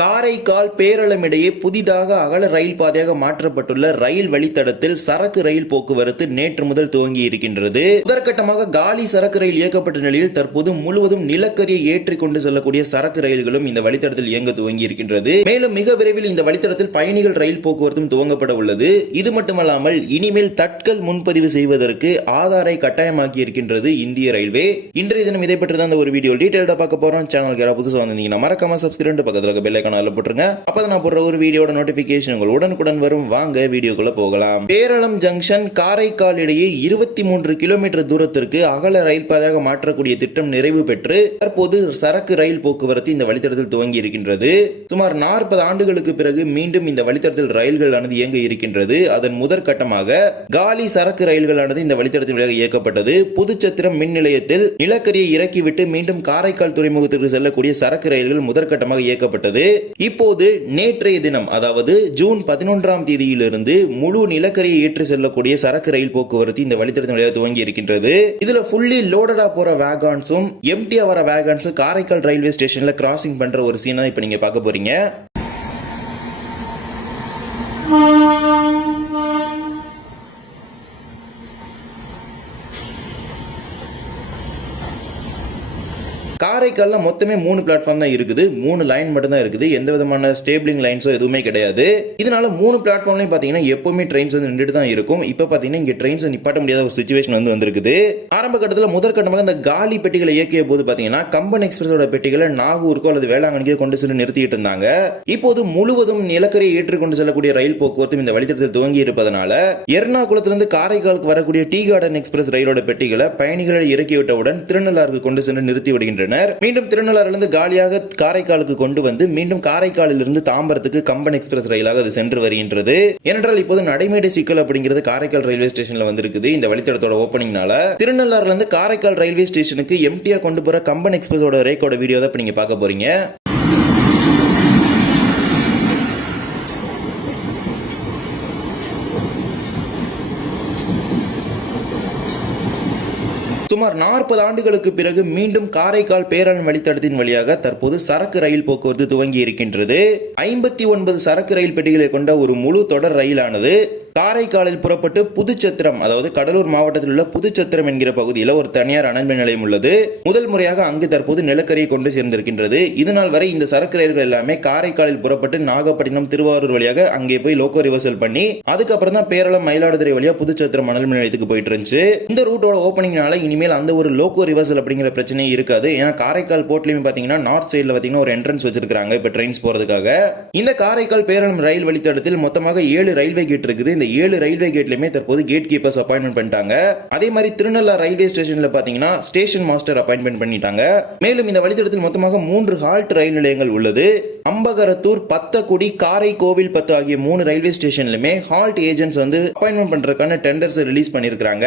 காரைக்கால் பேரளமிடையே புதிதாக அகல ரயில் பாதையாக மாற்றப்பட்டுள்ள ரயில் வழித்தடத்தில் சரக்கு ரயில் போக்குவரத்து நேற்று முதல் துவங்கி இருக்கின்றது. முதற்கட்டமாக காலி சரக்கு ரயில் இயக்கப்பட்ட நிலையில் தற்போது முழுவதும் நிலக்கரியை ஏற்றி கொண்டு செல்லக்கூடிய சரக்கு ரயில்களும் இந்த வழித்தடத்தில் இயங்க துவங்கி இருக்கின்றது. மேலும் மிக விரைவில் இந்த வழித்தடத்தில் பயணிகள் ரயில் போக்குவரத்தும் துவங்கப்பட உள்ளது. இது மட்டுமல்லாமல் இனிமேல் தட்கல் முன்பதிவு செய்வதற்கு ஆதாரை கட்டாயமாக்கி இருக்கின்றது இந்திய ரயில்வே. இன்றைய தினம் இதை பற்றி தான் ஒரு வீடியோ. டீட்டெயில்டா பார்க்க போறோம். சேனல் யாராவது புதுசாக வந்திருந்தீங்கன்னா மறக்காம சப்ஸ்கிரைப் பக்கத்தில் பெல்லை பெல் ஐக்கான போட்டுருங்க. அப்போ நான் போடுற ஒரு வீடியோட நோட்டிபிகேஷன் உங்கள் உடனுக்குடன் வரும். வாங்க வீடியோக்குள்ள போகலாம். பேரளம் ஜங்ஷன் காரைக்கால் இடையே இருபத்தி மூன்று கிலோமீட்டர் தூரத்திற்கு அகல ரயில் பாதையாக மாற்றக்கூடிய திட்டம் நிறைவு பெற்று தற்போது சரக்கு ரயில் போக்குவரத்து இந்த வழித்தடத்தில் துவங்கி இருக்கின்றது. சுமார் நாற்பது ஆண்டுகளுக்கு பிறகு மீண்டும் இந்த வழித்தடத்தில் ரயில்களானது இயங்க இருக்கின்றது. அதன் முதற்கட்டமாக காலி சரக்கு ரயில்களானது இந்த வழித்தடத்தின் வழியாக இயக்கப்பட்டது. புதுச்சத்திரம் மின் நிலையத்தில் நிலக்கரியை இறக்கிவிட்டு மீண்டும் காரைக்கால் துறைமுகத்திற்கு செல்லக்கூடிய சரக்கு ரயில்கள் முதற்கட்டமாக இயக்கப்பட்டது. இப்போது நேற்றைய தினம் அதாவது ஜூன் பதினொன்றாம் தேதியிலிருந்து முழு நிலக்கரியை ஏற்றி செல்லக்கூடிய சரக்கு ரயில் போக்குவரத்து இந்த வழித்தடத்தின் வழியாக துவங்கி இருக்கின்றது. இதுல ஃபுல்லி லோடடா போற வேகான்ஸும் எம்டியா வர வேகான்ஸும் காரைக்கால் ரயில்வே ஸ்டேஷன்ல கிராசிங் பண்ற ஒரு சீனா இப்ப நீங்க பார்க்க போறீங்க. காரைக்காலில் மொத்தமே மூணு பிளாட்ஃபார்ம் தான் இருக்குது. மூணு லைன் மட்டும்தான் இருக்குது. எந்த விதமான ஸ்டேபிளிங் லைன்ஸோ எதுவுமே கிடையாது. இதனால மூணு பிளாட்ஃபார்ம்லையும் பார்த்தீங்கன்னா எப்பவுமே ட்ரெயின்ஸ் வந்து நின்றுட்டு தான் இருக்கும். இப்போ பார்த்தீங்கன்னா இங்கே ட்ரெயின்ஸ் நிப்பாட்ட முடியாத ஒரு சுச்சுவேஷன் வந்து வந்திருக்குது. ஆரம்ப கட்டத்தில் முதற்கட்டமாக இந்த காலி பெட்டிகளை இயக்கிய போது பார்த்தீங்கன்னா கம்பன் எக்ஸ்பிரஸோட பெட்டிகளை நாகூருக்கோ அல்லது வேளாங்கண்ணிக்கோ கொண்டு சென்று நிறுத்திட்டு இருந்தாங்க. இப்போது முழுவதும் நிலக்கரியை ஏற்றுக்கொண்டு செல்லக்கூடிய ரயில் போக்குவரத்தும் இந்த வழித்தடத்தில் துவங்கி இருப்பதனால எர்ணாகுளத்திலிருந்து காரைக்காலுக்கு வரக்கூடிய டீ கார்டன் எக்ஸ்பிரஸ் ரயிலோட பெட்டிகளை பயணிகளை இறக்கிவிட்டவுடன் திருநள்ளாருக்கு கொண்டு சென்று நிறுத்தி விடுகின்றனர். மீண்டும் திருநள்ளாறிலிருந்து காலியாக காரைக்காலுக்கு கொண்டு வந்து மீண்டும் காரைக்காலிலிருந்து தாம்பரத்துக்கு கம்பன் எக்ஸ்பிரஸ் ரயிலாக அது சென்று வருகின்றது. ஏனென்றால் இப்போது நடைமேடை சிக்கல் அப்படிங்கிறது காரைக்கால் ரயில்வே ஸ்டேஷன்ல வந்திருக்குது. இந்த வழித்தடத்தோட ஓப்பனிங்னால திருநள்ளாறுல இருந்து காரைக்கால் ரயில்வே ஸ்டேஷனுக்கு எம்டியா கொண்டு போற கம்பன் எக்ஸ்பிரஸோட ரேக்கோட வீடியோ தான் நீங்க பார்க்க போறீங்க. சுமார் நாற்பது ஆண்டுகளுக்கு பிறகு மீண்டும் காரைக்கால் பேரண் வழித்தடத்தின் வழியாக தற்போது சரக்கு ரயில் போக்குவரத்து துவங்கி இருக்கின்றது. ஐம்பத்தி ஒன்பது சரக்கு ரயில் பெட்டிகளை கொண்ட ஒரு முழு தொடர் ரயிலானது காரைக்காலில் புறப்பட்டு புதுச்சத்திரம் அதாவது கடலூர் மாவட்டத்தில் உள்ள புதுச்சத்திரம் என்கிற பகுதியில் ஒரு தனியார் அனல்மின் நிலையம் உள்ளது. முதல் முறையாக அங்கு தற்போது நிலக்கரியை கொண்டு சேர்ந்திருக்கின்றது. இதனால் வரை இந்த சரக்கு ரயில்கள் எல்லாமே காரைக்காலில் புறப்பட்டு நாகப்பட்டினம் திருவாரூர் வழியாக அங்கே போய் லோக்கோ ரிவர்சல் பண்ணி அதுக்கப்புறம் தான் பேரளம் மயிலாடுதுறை வழியா புதுச்சத்திரம் அனல்மின் நிலையத்துக்கு போயிட்டு இருந்துச்சு. இந்த ரூட்டோட ஓப்பனிங்னால இனிமேல் அந்த ஒரு லோக்கோ ரிவர்சல் அப்படிங்கிற பிரச்சனையே இருக்காது. ஏன்னா காரைக்கால் போர்ட்லயும் பாத்தீங்கன்னா நார்த் சைடில் பாத்தீங்கன்னா ஒரு என்ட்ரன்ஸ் வச்சிருக்காங்க இப்போ ட்ரெயின்ஸ் போறதுக்காக. இந்த காரைக்கால் பேரளம் ரயில் வழித்தடத்தில் மொத்தமாக ஏழு ரயில்வே கேட் இருக்குது. இந்த ஏழு ரயில்வே கேட்லயுமே தற்போது கேட் கீப்பர்ஸ் அப்பாயின்மெண்ட் பண்ணிட்டாங்க. அதே மாதிரி திருநள்ளார் ரயில்வே ஸ்டேஷன்ல பாத்தீங்கன்னா ஸ்டேஷன் மாஸ்டர் அப்பாயின்மெண்ட் பண்ணிட்டாங்க. மேலும் இந்த வழித்தடத்தில் மொத்தமாக மூன்று ஹால்ட் ரயில் நிலையங்கள் உள்ளது. அம்பகரத்தூர் பத்தக்குடி காரை கோவில் பத்து ஆகிய மூணு ரயில்வே ஸ்டேஷன்லுமே ஹால்ட் ஏஜென்ட்ஸ் வந்து அப்பாயின்மெண்ட் பண்றதுக்கான டெண்டர்ஸ் ரிலீஸ் பண்ணிருக்காங்க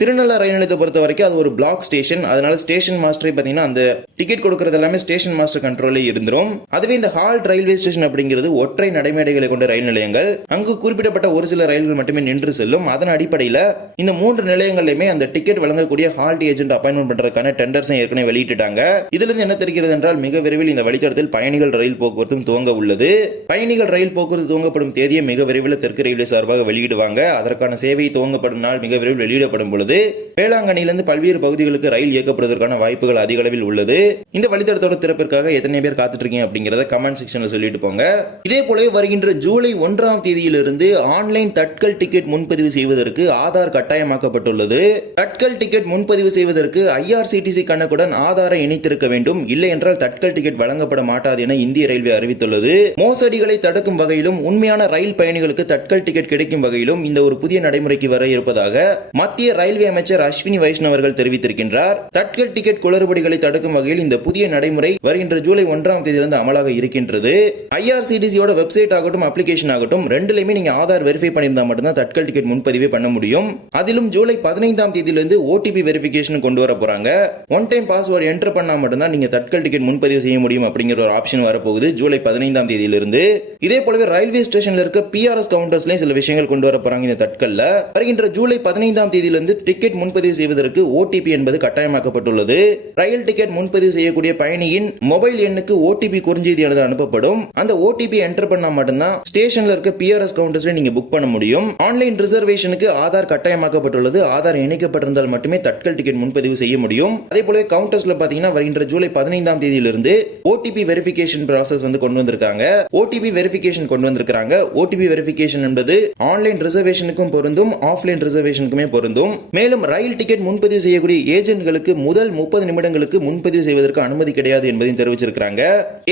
திருநெல்வேலி ரயில் நிலையத்தை பொறுத்த வரைக்கும் அது ஒரு பிளாக் ஸ்டேஷன் அதனால ஸ்டேஷன் மாஸ்டரே பாத்தீங்கன்னா அந்த டிக்கெட் கொடுக்கறது எல்லாமே ஸ்டேஷன் மாஸ்டர் கண்ட்ரோலே இருந்துரும். அதுவே இந்த ஹால்ட் ரயில்வே ஸ்டேஷன் அப்படிங்கிறது ஒற்றை நடைமேடைகளை கொண்ட ரயில் நிலையங்கள். அங்கு குறிப்பிடப்பட்ட ஒரு சில ரயில்கள் மட்டுமே நின்று செல்லும். அதன் அடிப்படையில் இந்த மூன்று நிலையங்களிலுமே அந்த டிக்கெட் வழங்கக்கூடிய ஹால்ட் ஏஜென்ட் அப்பாயின்மெண்ட் பண்றதுக்கான டெண்டர்ஸை ஏற்கனவே வெளியிட்டுட்டாங்க. இதுல இருந்து என்ன தெரிகிறது என்றால் மிக விரைவில் இந்த வழித்தடத்தில் பயணிகள் ரயில் போக்கு போக்குவரத்தும் துவங்க உள்ளது. பயணிகள் ரயில் போக்குவரத்து துவங்கப்படும் தேதியை மிக விரைவில் தெற்கு ரயில்வே சார்பாக வெளியிடுவாங்க. அதற்கான சேவை துவங்கப்படும் நாள் மிக விரைவில் வெளியிடப்படும் பொழுது வேளாங்கண்ணியிலிருந்து பல்வேறு பகுதிகளுக்கு ரயில் இயக்கப்படுவதற்கான வாய்ப்புகள் அதிக அளவில் உள்ளது. இந்த வழித்தடத்தோட திறப்பிற்காக எத்தனை பேர் காத்துட்டு இருக்கீங்க அப்படிங்கறத கமெண்ட் செக்ஷன்ல சொல்லிட்டு போங்க. இதே போலவே வருகின்ற ஜூலை ஒன்றாம் தேதியிலிருந்து ஆன்லைன் தட்கல் டிக்கெட் முன்பதிவு செய்வதற்கு ஆதார் கட்டாயமாக்கப்பட்டுள்ளது. தட்கல் டிக்கெட் முன்பதிவு செய்வதற்கு ஐஆர்சிடிசி கணக்குடன் ஆதாரை இணைத்திருக்க வேண்டும். இல்லை என்றால் தட்கல் டிக்கெட் வழங்கப்பட மாட்டாது என இந்திய ரயில்வே அறிவித்துள்ளது. மோசடிகளை தடுக்கும் வகையிலும் உண்மையான ரயில் பயணிகளுக்கு தட்கல் டிக்கெட் கிடைக்கும் வகையிலும் இந்த ஒரு புதிய நடைமுறைக்கு வர இருப்பதாக மத்திய ரயில்வே அமைச்சர் அஸ்வினி வைஷ்ணவ் அவர்கள் தெரிவித்திருக்கின்றார். தட்கல் டிக்கெட் குளறுபடிகளை தடுக்கும் வகையில் இந்த புதிய நடைமுறை வருகின்ற ஜூலை ஒன்றாம் தேதியிலிருந்து அமலாக இருக்கின்றது. ஐஆர்சிடிசியோட வெப்சைட் ஆகட்டும் அப்ளிகேஷன் ஆகட்டும் ரெண்டுலையுமே நீங்க ஆதார் வெரிஃபை பண்ணியிருந்தா மட்டும்தான் தட்கல் டிக்கெட் முன்பதிவே பண்ண முடியும். அதிலும் ஜூலை பதினைந்தாம் தேதியிலிருந்து ஓடிபி வெரிஃபிகேஷன் கொண்டு வர போறாங்க. ஒன் டைம் பாஸ்வேர்டு என்டர் பண்ணா மட்டும்தான் நீங்க தட்கல் டிக்கெட் முன்பதிவு செய்ய முடியும் அப்படிங்கிற ஒரு ஆப்ஷன் வரப்போகுது. ஜூலை பதினைந்தாம் தேதியிலிருந்து இதே போலவே ரயில்வே ஸ்டேஷன்ல இருக்க பிஆர்எஸ் கவுண்டர்ஸ்லயும் சில விஷயங்கள் கொண்டு வர போறாங்க இந்த தட்கல்ல. வருகின்ற ஜூலை பதினைந்தாம் தேதியிலிருந்து டிக்கெட் முன்பதிவு செய்வதற்கு ஓடிபி என்பது கட்டாயமாக்கப்பட்டுள்ளது. ரயில் டிக்கெட் முன்பதிவு செய்யக்கூடிய பயணியின் மொபைல் எண்ணுக்கு ஓடிபி குறுஞ்செய்தியானது அனுப்பப்படும். அந்த ஓடிபி என்டர் பண்ணா மட்டும்தான் ஸ்டேஷன்ல இருக்க பிஆர்எஸ் கவுண்டர்ஸ்ல நீங்க புக் பண்ண முடியும். ஆன்லைன் ரிசர்வேஷனுக்கு ஆதார் கட்டாயமாக்கப்பட்டுள்ளது. ஆதார் இணைக்கப்பட்டிருந்தால் மட்டுமே தட்கல் டிக்கெட் முன்பதிவு செய்ய முடியும். அதே போலவே கவுண்டர்ஸ்ல பாத்தீங்கன்னா வருகின்ற ஜூலை பதினைந்தாம் தேதியிலிருந்து ஓடிபி வெரிபிகேஷன் ப்ராசஸ் வந்து கொண்டு வந்திருக்காங்க. ஓடிபி வெரிஃபிகேஷன் கொண்டு வந்திருக்காங்க ஓடிபி வெரிஃபிகேஷன் என்பது ஆன்லைன் ரிசர்வேஷனுக்கும் பொருந்தும் ஆஃப்லைன் ரிசர்வேஷனுக்குமே பொருந்தும். மேலும் ரயில் டிக்கெட் முன்பதிவு செய்யக்கூடிய ஏஜென்ட்களுக்கு முதல் முப்பது நிமிடங்களுக்கு முன்பதிவு செய்வதற்கு அனுமதி கிடையாது என்பதையும் தெரிவிச்சிருக்காங்க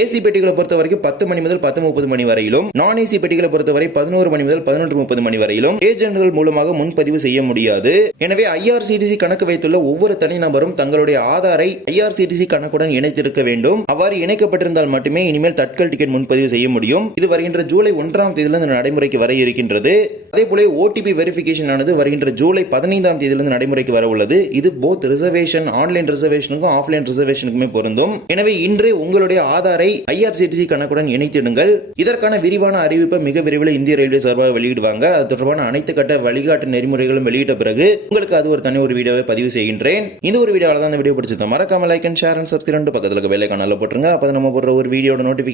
ஏசி பெட்டிகளை பொறுத்த வரைக்கும் பத்து மணி முதல் பத்து முப்பது மணி வரையிலும் நான் ஏசி பெட்டிகளை பொறுத்தவரை பதினோரு மணி முதல் பதினொன்று முப்பது மணி வரையிலும் ஏஜென்ட்கள் மூலமாக முன்பதிவு செய்ய முடியாது. எனவே ஐஆர்சிடிசி கணக்கு வைத்துள்ள ஒவ்வொரு தனிநபரும் தங்களுடைய ஆதாரை ஐஆர்சிடிசி கணக்குடன் இணைத்திருக்க வேண்டும். அவ்வாறு இணைக்கப்பட்டிருந்தால் மட்டுமே இனிமேல் தட்கல் டிக்கெட் முன்பதிவு செய்ய முடியும். இது வருகின்ற ஜூலை ஒன்றாம் தேதியிலிருந்து நடைமுறைக்கு வர இருக்கின்றது. அதே போல ஓடிபி வெரிஃபிகேஷன் ஆனது வருகின்ற ஜூலை பதினைந்தாம் தேதியிலிருந்து நடைமுறைக்கு வர உள்ளது. இது போத் ரிசர்வேஷன் ஆன்லைன் ரிசர்வேஷனுக்கும் ஆஃப்லைன் ரிசர்வேஷனுக்குமே பொருந்தும். எனவே இன்றே உங்களுடைய ஆதாரை ஐஆர்சிடிசி கணக்குடன் இணைத்திடுங்கள். இதற்கான விரிவான அறிவிப்பை மிக விரைவில் இந்திய ரயில்வே சார்பாக வெளியிடுவாங்க. அது தொடர்பான அனைத்து கட்ட வழிகாட்டு நெறிமுறைகளும் வெளியிட்ட பிறகு உங்களுக்கு அது ஒரு தனி ஒரு வீடியோவை பதிவு செய்கின்றேன். இந்த ஒரு வீடியோவில் தான் இந்த வீடியோ பிடிச்சிருந்தோம் மறக்காம like and share and subscribe பக்கத்தில் இருக்க பெல்லை போட்டுருங்க. அப்போ நம்ம போடுற ஒரு வீடியோட நோட்டிஃபிகேஷன்